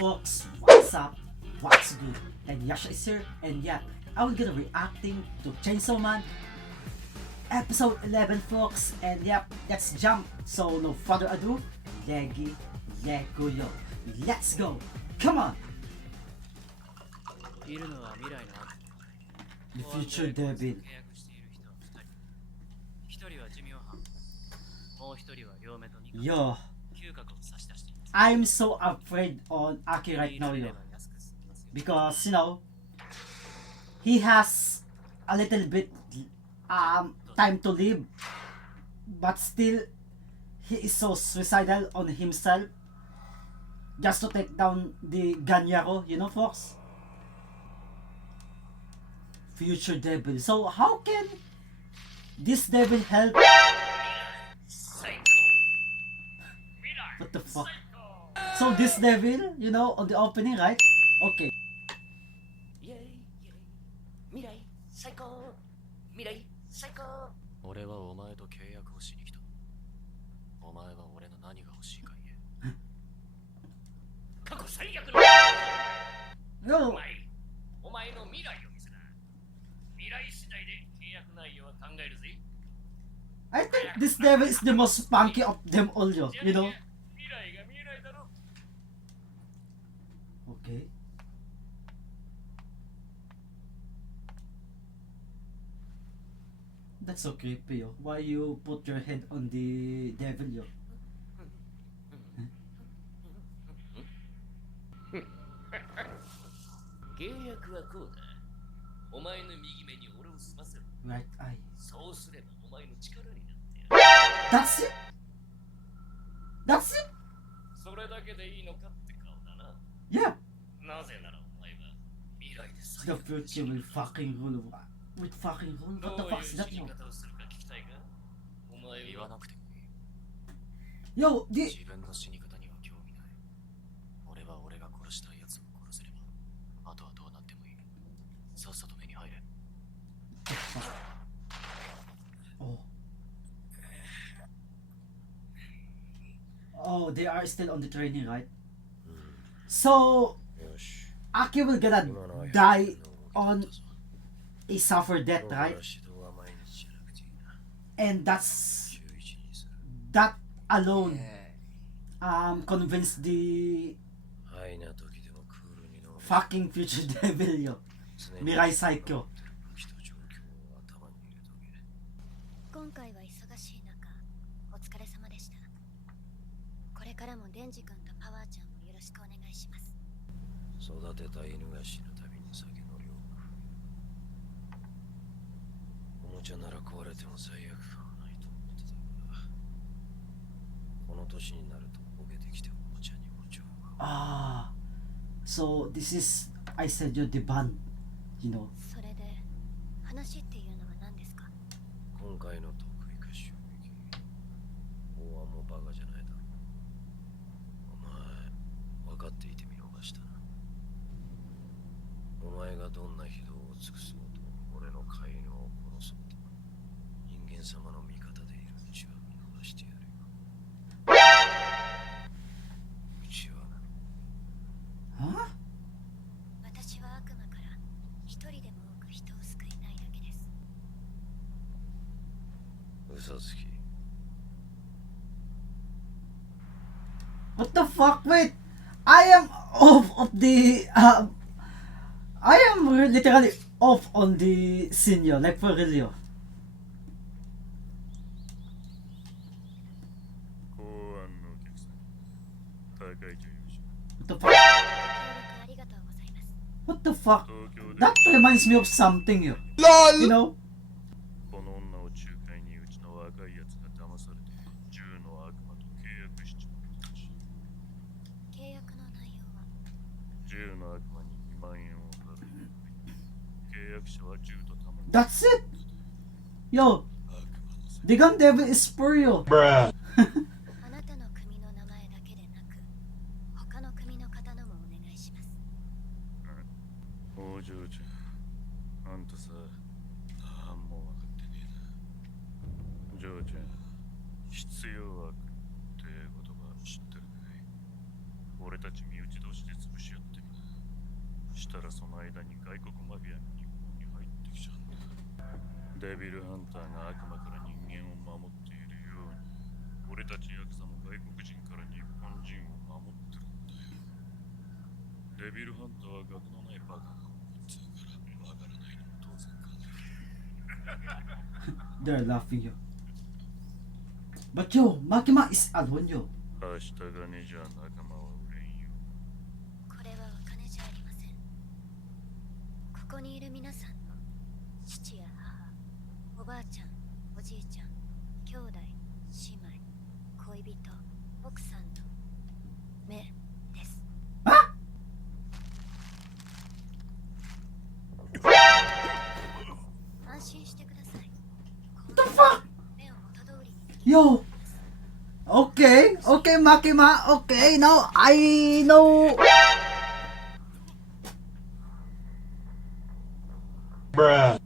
folks, what's up? What's good? And Yasha is here, and yeah, I will gonna reacting to Chainsaw Man episode 11 folks, and yeah, let's jump. So no further ado, Yegi Yeguyo. Let's go! Come on! The future devil. Yo, I'm so afraid on Aki right now, yo. Because, you know, he has a little bit time to live, but still, he is so suicidal on himself just to take down the Ganyaro, you know, folks? Future devil. So, how can this devil help? What the fuck? So this devil, you know, on the opening, right? Okay. No. I think this devil is the most spunky of them all, yo, you know? Okay. That's so creepy, yo. Why you put your head on the devil, yo? Right eye. That's it? That's it? Yeah. The future will fucking rule. With fucking rule? What the fuck is that, yo? Yo, the... Oh, they are still on the training, right? So, Aki will gonna die on a suffer death, right? And that alone convinced the fucking future devil, yo. Mirai Psycho. Ah, so this is, I said, you're the band, you know. Huh? What the fuck? Wait, I am off of the I am literally off on the scene, yo, like for real, yo. What the fuck? What the fuck? That reminds me of something, yo. LOL! You know? That's it! Yo! The gun devil is for you! Bruh! したらその間に外国マフィアが日本に入ってきちゃうんだ。デビルハンターが悪魔から人間を守っているように、俺たちヤクザも外国人から日本人を守ってるんだよ。デビルハンターは学のないバカが多いっつうからわからないのも当然か。They're laughing yo. But yo, Makima is alone yo. 明日がねじゃ仲間は売れんよ。これはお金じゃありません。ここにいる皆さんの父や母、おばあちゃん、おじいちゃん、兄弟、姉妹、恋人、奥さんの目です。あ安心してください。 What the fuck? 目を元通りに。 Yo. Okay, okay, Makima. Okay, now I know. Bruh.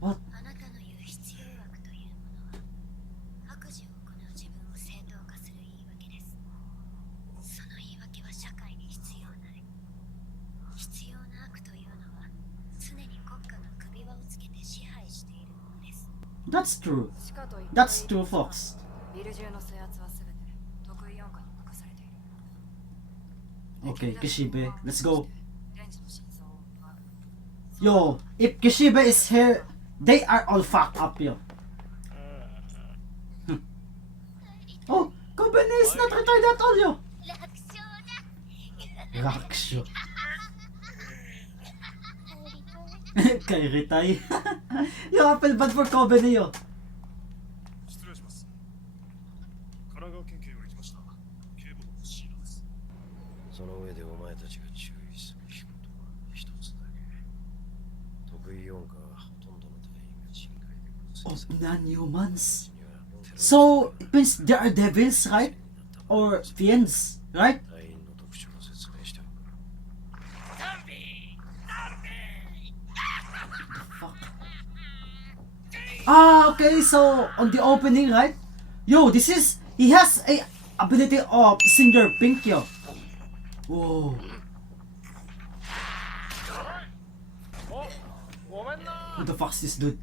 What? あなたの言う必要悪というものは悪事を行う自分を正当化する言い訳です。その言い訳は社会に必要ない。必要な悪というのは常に国家が首輪をつけて支配しているものです。 That's true. That's true, Fox. ビル中の制圧はすべて得意四課に任されている。 Okay, Kishibe, let's go. レンジの真相を奪う。 Yo, if Kishibe is here, they are all fucked up, yo. Oh, Koben is not retired at all, yo. 楽勝だ。 Raksho. Kay retire. Yo, I feel bad for Koben, yo. 失礼します。神奈川県警より来ました。警部補シーラです。その上でお前たちが注意すべきことは一つだけ。得意四課はほとんどの隊員が人海で構成され Of non-humans. So, it means they are devils, right? Or fiends, right? 隊員の特徴を説明しておく。 Ah, okay, so on the opening, right? Yo, this is... He has a ability of Cinder Pink, yo. Whoa. Who the fuck is this dude?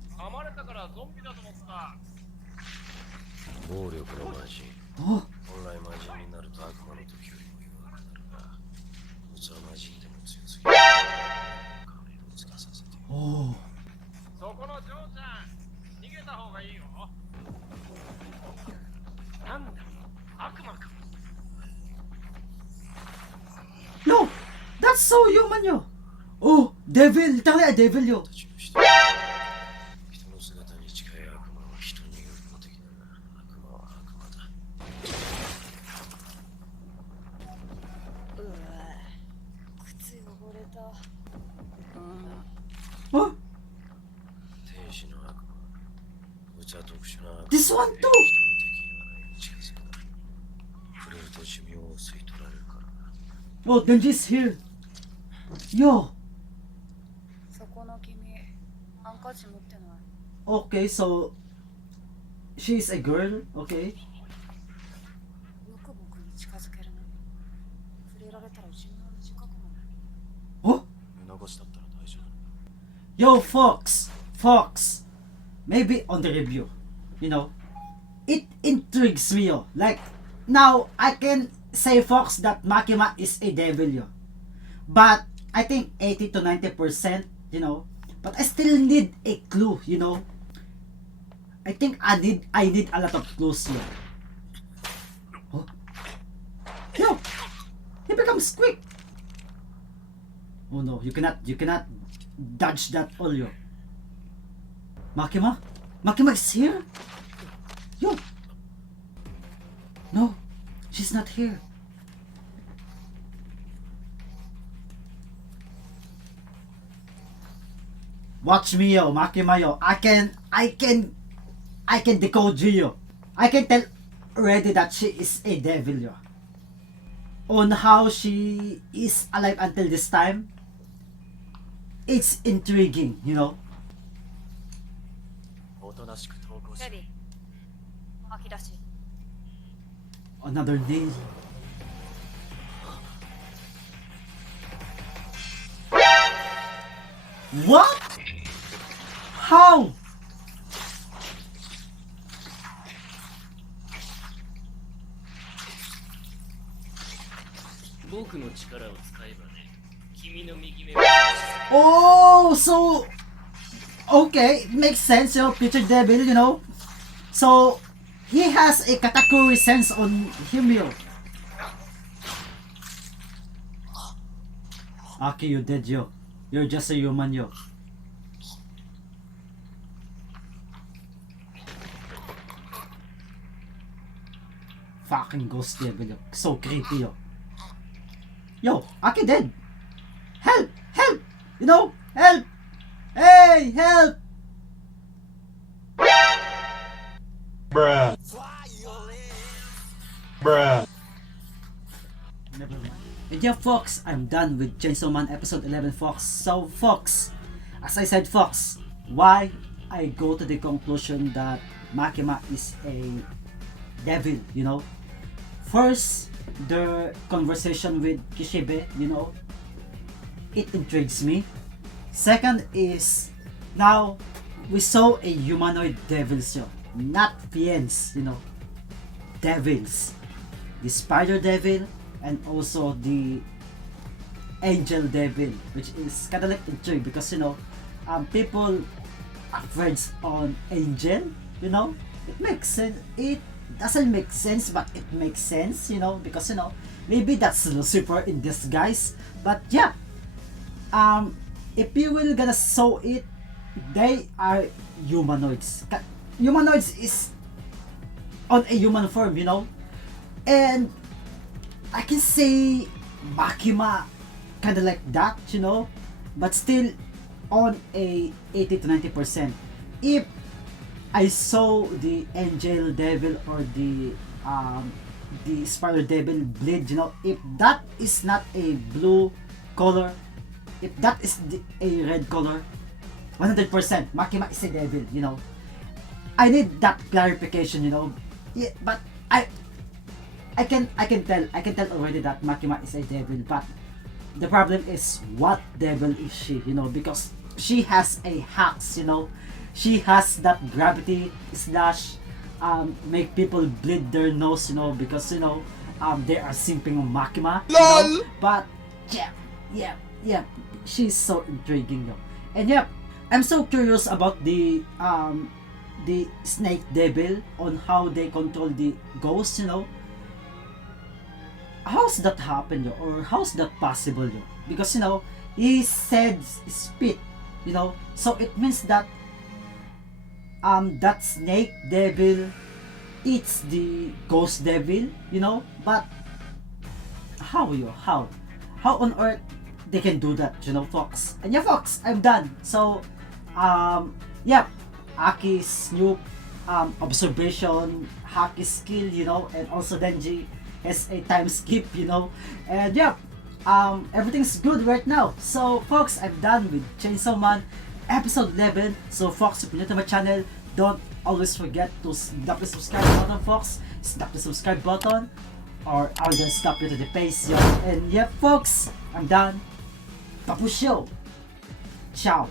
暴力の魔人。 Oh, 本来魔人になると悪魔の時よりも弱くなるが、こいつは魔人でも強すぎる。彼をつかさせている。 oh. そこの嬢ちゃん、逃げた方がいいよ。なんだ、悪魔か。 No, that's so human, yo. Oh, devil, literally a devil, yo. 人の姿に近い悪魔は人に有効的だが、悪魔は悪魔だ。うわ、靴汚れた。Oh, 天使の悪魔。こいつは特殊な悪魔。 this one 人に too. 敵意がない近づくな。触れると寿命を吸い取られるからな。 Oh, Denji's here. Yo. そこの君、ハンカチ持ってない？ Okay, so... She's a girl, okay. よく僕に近づけるのに。触れられたら寿命短くなる。 Oh, 促しだったら大丈夫。 yo, Fox. Maybe on the review, you know, it intrigues me, yo. Like, now I can say, Fox, that Makima is a devil, yo. But I think 80 to 90%, you know. But I still need a clue, you know. I think I need a lot of clues here. Oh. Yo, he becomes quick. Oh no, you cannot dodge that all, yo. Makima? Makima is here? Yo. No, she's not here. Watch me, yo, Makima, yo. I can decode you, yo. I can tell already that she is a devil, yo. On how she is alive until this time, it's intriguing, you know. おとなしく投稿デビ吐き出し Another nail. What? How? 僕の力を使えばね、君の右目が Oh, so okay, it makes sense, you know, future devil, you know. So he has a category sense on him, yo. Aki, you dead, yo. You're just a human, yo. Fucking ghost devil, yo. So creepy, yo. Yo, Aki dead. Help! Help! You know, help! Hey, help! Bruh. Bruh. Never mind. And yeah, Fox, I'm done with Chainsaw Man episode 11, Fox. So, Fox, as I said, Fox, why I go to the conclusion that Makima is a devil, you know? First, the conversation with Kishibe, you know, it intrigues me. Second is, now we saw a humanoid devils, yo, not fiends, you know, devils. The spider devil and also the angel devil, which is kind of like intriguing because, you know, people are friends on angel, you know, it makes sense. It doesn't make sense, but it makes sense, you know, because, you know, maybe that's Lucifer in disguise. But yeah, if you will gonna saw it, they are humanoids. Humanoids is on a human form, you know, and I can say Makima kind of like that, you know, but still on a 80 to 90%. If I saw the angel devil or the spider devil bleed, you know, if that is not a blue color, if that is a red color, 100% Makima is a devil, you know. I need that clarification, you know. Yeah, but I can tell already that Makima is a devil, but the problem is what devil is she, you know, because she has a hacks, you know. She has that gravity slash make people bleed their nose, you know, because, you know, they are simping on Makima, you know. But yeah, she's so intriguing, yo. And yeah, I'm so curious about the snake devil on how they control the ghosts, you know. How's that happen, yo? Or how's that possible, yo? Because, you know, he said spit, you know, so it means that that snake devil eats the ghost devil, you know. But how, yo? How on earth they can do that, you know, Fox? And yeah, Fox, I'm done. So yeah, Aki's new observation, Haki's skill, you know, and also Denji has a time skip, you know. And yeah, everything's good right now. So Fox, I'm done with Chainsaw Man episode 11. So Fox, if you're new to my channel, don't always forget to slap the subscribe button, Fox. Slap the subscribe button, or I'll just stop you to the pace, yo. And yeah, Fox, I'm done. Tapos yo. Ciao.